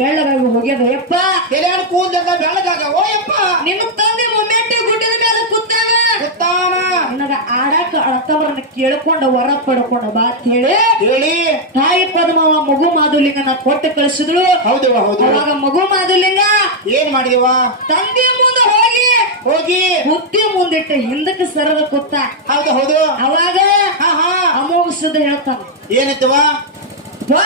ಬೆಳ್ಳಗಾಗಿ ಹೋಗ್ಯದ ಯಪ್ಪ. ಎಲೆಯಾರು ಕೂದಲ ಬೆಳ್ಳಗಾಗ ಓ ಯಪ್ಪ. ನಿನ್ನ ತಂದೆ ಮೊಮ್ಮೆಟ್ಟಿ ಗುಡ್ಡಿನ ಮೇಲೆ ಕುತ್ತಾನ ಕುತ್ತಾನ ಅನ್ನದ ಆಡಾಕ ಅಳತವರನ್ನ ಕೇಳ್ಕೊಂಡ ವರ ಪಡ್ಕೊಂಡ ಬಾ ಕೇಳಿ ಹೇಳಿ. ತಾಯಿ ಪದ್ಮವ ಮಗು ಮಾಧುಲಿಂಗನ ಕೊಟ್ಟು ಕಳಿಸಿದ್ಳು. ಹೌದವ ಹೌದು. ಅವಾಗ ಮಗು ಮಾಧುಲಿಂಗ ಏನ್ ಮಾಡಿದವ? ತಂದೆ ಮುಂದೆ ಹೋಗಿ. ಹೋಗಿ. ಹುತ್ತಿ ಮುಂದಿಟ್ಟ ಹಿಂದಕ್ಕೆ ಸರದ ಕೂತ ಹೌದು ಹೌದು. ಅವಾಗ ಅಮೋಘಸದ ಹೇಳ್ತಾನ. ಏನಿತ್ತವಾ? ವಾ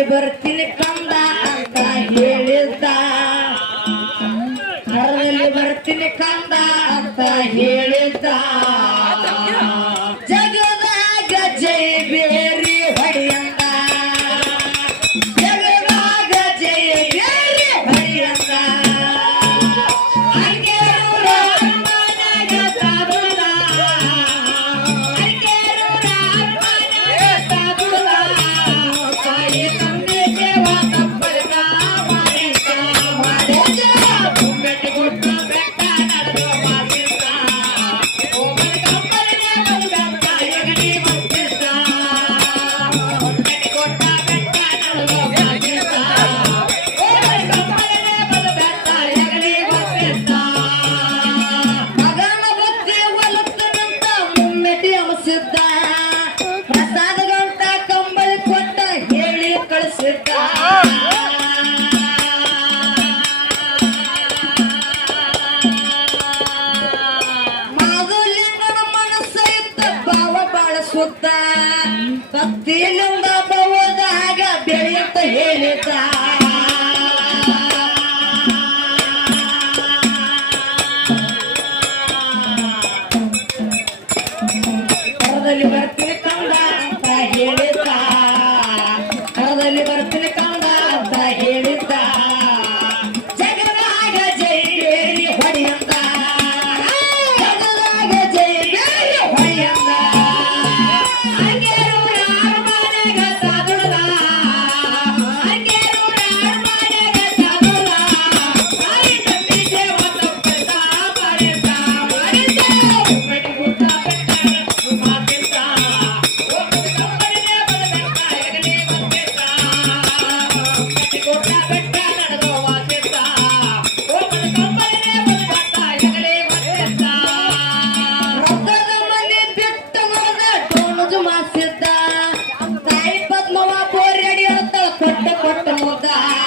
liberty. ಕೊಟ್ಟು ಮುದ್ದಾರ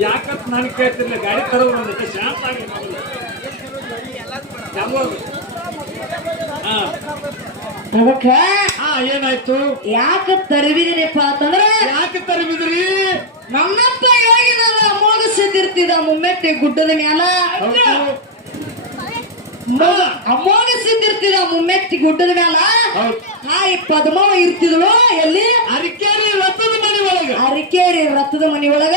ಯಾಕಂತ ನಾನು ಕೇಳ್ತಿರ್ಲಿಲ್ಲ. ಗಾಡಿ ತರೋ ಶಾಂತ ಆಗಿ ಹಾ. ಏನಾಯ್ತು? ಯಾಕ ತರಬಿದಿರಿಪ್ಪ ಅಂತಂದ್ರೆ? ಯಾಕೆ ತರಬಿದ್ರಿ ನಮ್ಮಪ್ಪ ಹೋಗಿದಲ್ಲ ಅಮೋಘಸಿದ್ದಿರ್ತಿದ ಮುಮ್ಮೆಟ್ಟಿ ಗುಡ್ಡದ ಮ್ಯಾಲ. ಅಮೋಘಸಿದ್ದಿರ್ತಿದ ಮುಮ್ಮೆಟ್ಟಿ ಗುಡ್ಡದ ಮ್ಯಾಲ. ಹಾಯ್ ಪದ್ಮವ ಇರ್ತಿದಳು ಎಲ್ಲಿ? ಹತ್ತದ ಮನಿ ಒಳಗ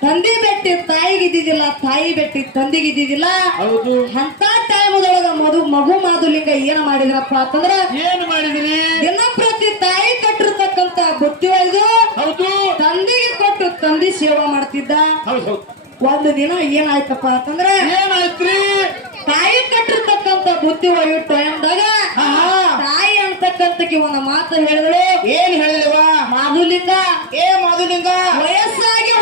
ತಂದೆ ಬೆಟ್ಟಿ ತಾಯಿಗೆ ಇದ್ದಿದ್ದಿಲ್ಲ ತಾಯಿ ಬೆಟ್ಟಿ ತಂದಿಗಿದ್ದಿದ್ದಿಲ್ಲ ಹೌದು. ಅಂತ ಟೈಮದೊಳಗ ಮಧು ಮಗು ಮಾಧುಲಿಂಗ ಏನ್ ಮಾಡಿದ್ರಪ್ಪ ಅಂತಂದ್ರ? ಏನ್ ಮಾಡಿದ್ರಿ? ದಿನ ಪ್ರತಿ ತಾಯಿ ಕಟ್ಟಿರ್ತಕ್ಕಂತ ಗೊತ್ತಿವ ಇದು? ಹೌದು. ತಂದೆಗೆ ಕೊಟ್ಟು ತಂದಿ ಸೇವಾ ಮಾಡ್ತಿದ್ದ? ಒಂದು ದಿನ ಏನಾಯ್ತಪ್ಪ ಅಂತಂದ್ರ? ಏನಾಯ್ತ್ರಿ? ತಾಯಿ ಕಟ್ಟಿರ್ತಕ್ಕಂತ ಬುತ್ತಿವ ಈ ಟೈಮ್ದಾಗ ಮತ್ತಕ್ಕೆ ಒಂದು ಮಾತು ಹೇಳಿದ್ರು ಏನ್ ಹೇಳಿದವ ಮಾಧುಲಿಂಗ. ಏ ಮಾಧುಲಿಂಗ? ವಯಸ್ಸಾಗಿ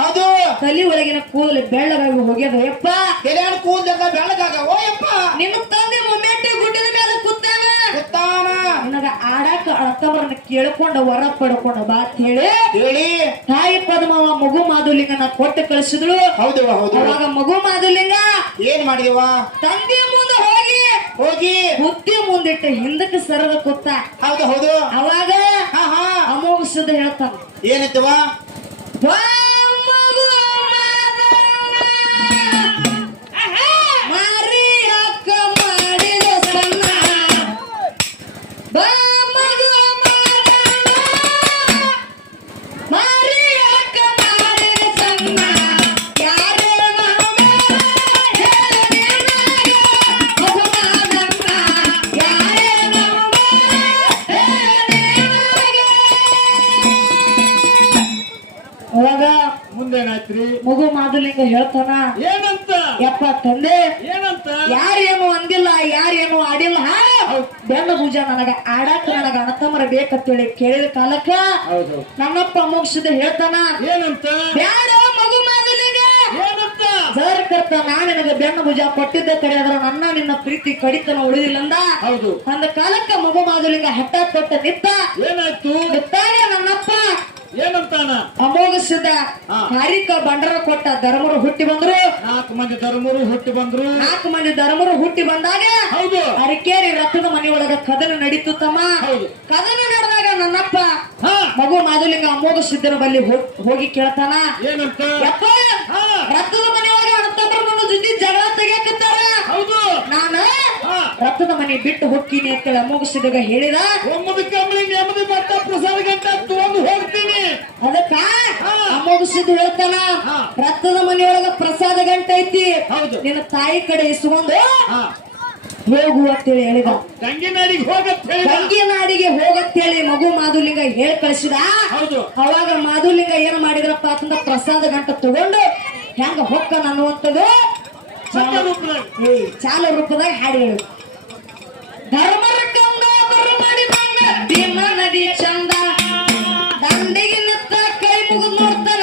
ಹೌದು. ತಲಿ ಒಳಗಿನ ಕೂದಲು ಬೆಳ್ಳಗಾಗಿ ಹೋಗ್ಯದ ಯಪ್ಪ. ತೆರೆಯಾಣ ಕೂದಲ ಬೆಳ್ಳಗಾಗ? ಓ ಯಪ್ಪ. ನಿನ್ನ ತಂದೆ ಮೊಮ್ಮೆಟ್ಟಿ ಗುಡ್ಡಿನ ಮೇಲೆ ಕೂತಾನ. ಗೊತ್ತಾನ ನಿನಗ ಆಡಾಕ ಅಳತವರನ್ನ ಕೇಳ್ಕೊಂಡ ವರ ಪಡ್ಕೊಂಡ ಬಾತ್ ಹೇಳಿ. ಹೇಳಿ. ತಾಯಿ ಪದ್ಮವ ಮಗು ಮಾಧುಲಿಂಗನ ಕೊಟ್ಟು ಕಳಿಸಿದ್ರು ಹೌದು ಹೌದು ಅವಾಗ ಮಗು ಮಾಧುಲಿಂಗ ಏನ್ ಮಾಡಿದವ? ತಂದೆ ಮುಂದೆ ಹೋಗಿ ಹೋಗಿ. ಬುದ್ಧಿ ಮುಂದಿಟ್ಟು ಹಿಂದಕ್ಕೆ ಸರದ ಕೂತ ಹೌದು ಹೌದು. ಅವಾಗ ಅಮೋಘ ಸುದ್ದ ಹೇಳ್ತಾನ. ಏನಿತ್ತವ ಮಾಧುಲಿಂಗ ಹೇಳ್ತಾನ? ಏನಂತ? ಯಪ್ಪ ತಂದೆ ಏನಂತ? ಯಾರೇನು ಅಂದಿಲ್ಲ ಯಾರೇನು ಆಡಿಲ್ಲ. ಬೆನ್ನ ಭುಜ ನನಗ ಆಡಾಕ ನನಗ ಅಣತಮರ ಬೇಕಂತೇಳಿ ಕೇಳಿದ ಕಾಲಕ್ಕ ಹೌದು ನನ್ನಪ್ಪ ಮುಗಿಸಿದ ಹೇಳ್ತಾನ ಏನಂತ? ಬ್ಯಾಡ ಮಗು ಏನಂತ? ಸರ್ ಕರ್ತ ನಾ ನಿನಗ ಬೆನ್ನ ಭುಜ ಕೊಟ್ಟಿದ್ದ ಕಡೆ ಅದ್ರ ನನ್ನ ನಿನ್ನ ಪ್ರೀತಿ ಕಡಿತನ ಉಳಿದಿಲ್ಲ ಹೌದು. ಅಂದ ಕಾಲಕ್ಕ ಮಗು ಮಾದುಲಿಂಗ ಹಟ್ಟ ತೊಟ್ಟ ನಿತ್ತ ಏನಾಯ್ತು? ನನ್ನಪ್ಪ ಏನಂತಾನ ಅಮೋಘ ಸಿದ್ಧ ಹಾ. ಹಾರಿಕ ಬಂಡರ ಕೊಟ್ಟ ಧರ್ಮರು ಹುಟ್ಟಿ ಬಂದ್ರು. ನಾಲ್ಕು ಮಂದಿ ಧರ್ಮರು ಹುಟ್ಟಿ ಬಂದ್ರು. ನಾಲ್ಕು ಮಂದಿ ಧರ್ಮರು ಹುಟ್ಟಿ ಬಂದಾಗ ಹೌದು. ಅರಿಕೇರಿ ರಥದ ಮನೆಯೊಳಗ ಕದನ ನಡೀತು ತಮ್ಮ. ಹೌದು. ಕದನ ನಡೆದಾಗ ನನ್ನಪ್ಪ ಹಾ. ಮಗು ಮಾಧುಲಿಂಗ ಅಮೋಘ ಸಿದ್ಧರ ಬಲ್ಲಿ ಹೋಗಿ ಕೇಳ್ತಾನ. ಏನಂತ? ರಥದ ಮನೆಯೊಳಗೆ ಅಣ್ಣತಮ್ಮರು ನನ್ನ ಜೊತೆ ಜಗಳ ತೆಗಿಯಕತ್ತಾರ. ಹೌದು. ನಾನು? ರಥದ ಮನೆ ಬಿಟ್ಟು ಹೋಗ್ತೀನಿ ಅಂತ ಅಮೋಘ ಸಿದ್ಧಗ ಹೇಳಿದ? ಒಮ್ಮದ ಕಂಬಳಿ ನೆಮ್ಮದಿ ಪ್ರಸಾದ ಗಂಟೆ ತಗೊಂಡು ಹೋಗ್ತೀನಿ. ಅದಕ್ಕ? ಹಾ. ಅಮೋಘ ಸಿದ್ಧ ಹೇಳ್ತಾನ. ರಥದ ಮನೆಯೊಳಗ ಪ್ರಸಾದ ಗಂಟ ಐತಿ. ಹೌದು. ನಿನ್ನ ತಾಯಿ ಕಡೆ ಇಸ್ಕೊಂಡು ಹೋಗು ಅಂತೇಳಿ ಹೇಳಿದ. ಗಂಗಿನಾಡಿಗೆ ಹೋಗತ್ತೆ ಗಂಗಿನಾಡಿಗೆ ಗಂಗೆ ನಾಡಿಗೆ ಹೋಗತ್ತೇಳಿ ಮಗು ಮಾಧುಲಿಂಗ ಹೇಳಿ ಕಳಿಸಿದ. ಹೌದು. ಅವಾಗ ಮಾಧುಲಿಂಗ ಏನ್ ಮಾಡಿದ್ರಪ್ಪ ಅಂತಂದ್ರ ಪ್ರಸಾದ ಗಂಟ ತಗೊಂಡು ಹೆಂಗ ಹೊಕ್ಕನ ಅನ್ನುವಂಥದ್ದು ಚಾಲ ರೂಪದಾಗ ಹಾಡಿ ಹೇಳು ಧರ್ಮರ ಕಂದ ಬರಮಾಡಿ ಬಂದ ಭೀಮ ನದಿ ಚಂದ ದಂಡಿಗೆ ನಿತ್ತ ಕೈ ಮುಗಿದ್ ನೋಡ್ತಾನ